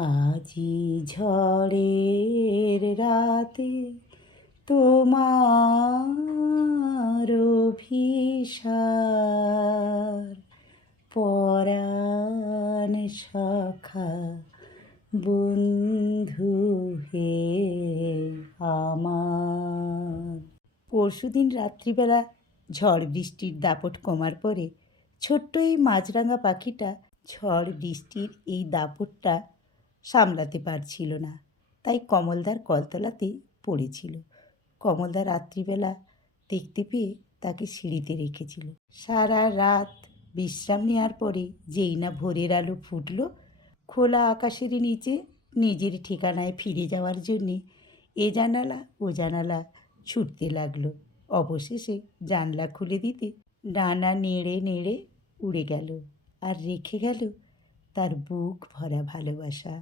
আজি ঝড়ের রাতে তোমার অভিসার পরাণ সখা বন্ধু হে আমার। পরশুদিন রাত্রিবেলা ঝড় বৃষ্টির দাপট কমার পরে ছোট্ট এই মাছরাঙা পাখিটা ঝড় বৃষ্টির এই দাপটটা সামলাতে পারছিল না, তাই কমলদার কলতলাতে পড়েছিল। কমলদা রাত্রিবেলা দেখতে পেয়ে তাকে সিঁড়িতে রেখেছিল। সারা রাত বিশ্রাম নেওয়ার পরে যেই না ভোরের আলো ফুটল, খোলা আকাশের নিচে নিজের ঠিকানায় ফিরে যাওয়ার জন্যে এ জানালা ও জানালা ছুটতে লাগলো। অবশেষে জানলা খুলে দিতে ডানা নেড়ে নেড়ে উড়ে গেল আর রেখে গেল তার বুক ভরা ভালোবাসা।